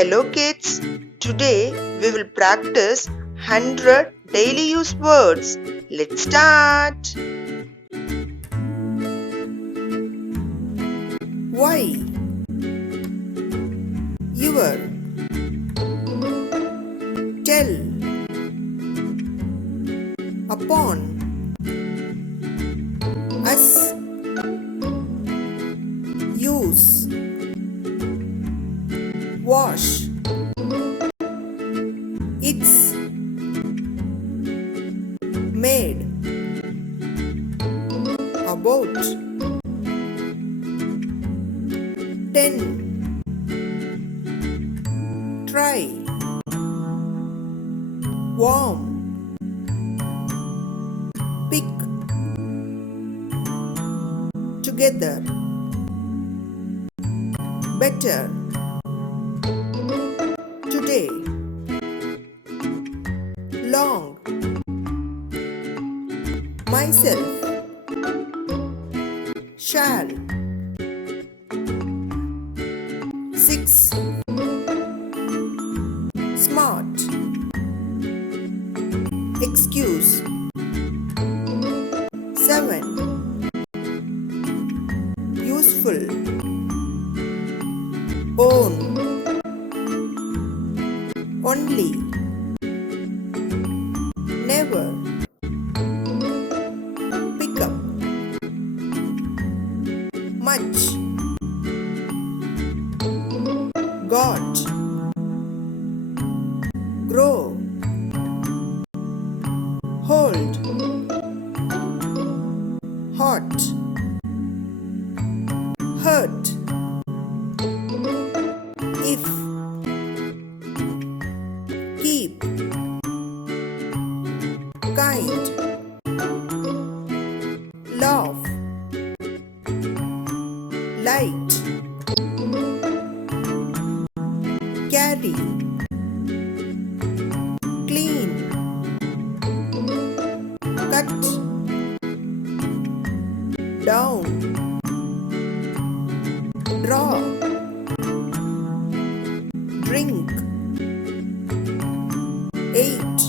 Hello kids, today we will practice 100 daily use words. Let's start. Why? Your. Tell. Upon. Us. Use. Wash. It's. Made. About. 10. Try. Warm. Pick. Together. Better. Today. Long. Myself. Shall. 6. Smart. Excuse. 7. Useful. Own. Only. Never. Pick up. Much. Got. Grow. Hold. Hot. Hurt. If. Keep. Kind. Laugh. Light. Carry. Clean. Cut. Down. Draw. Drink. 8.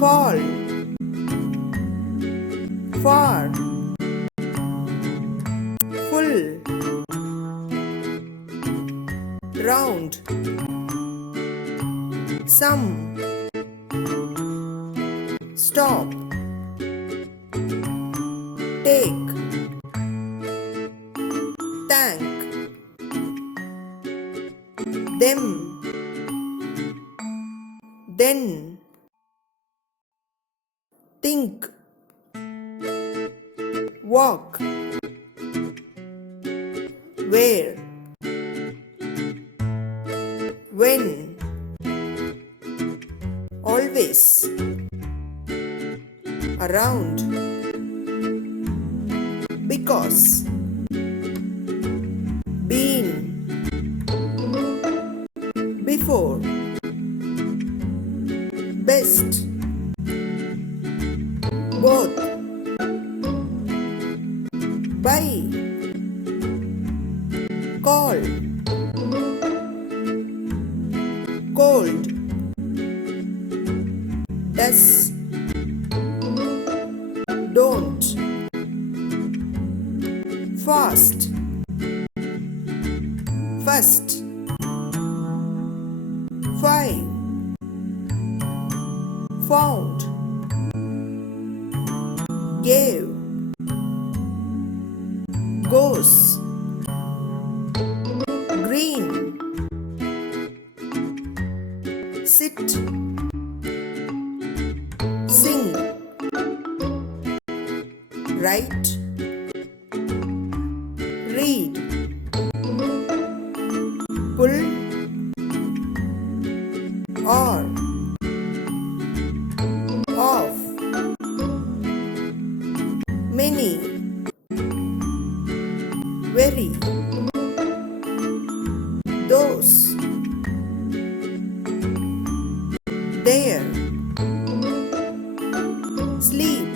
Fall. Far. Full. Round. Some. Stop. Take. Thank. Them. Then. Think. Walk. Where. When. Always. Around. Because. Been. Before. Best. Both. By. Call. Cold. Does. Don't. Fast. First. 5. Found. Gave. Goes. Green. Sit. Sing. Write. Read. Pull. Or. Off. Many. Very. Those. There. Sleep.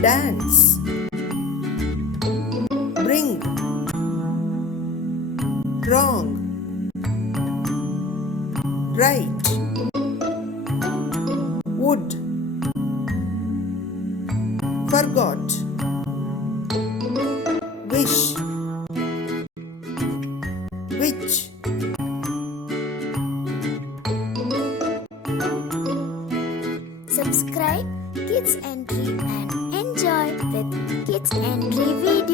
Dance. Bring. wrong, right, would, forgot, wish, which, Subscribe Kids Entry and enjoy with Kids Entry videos.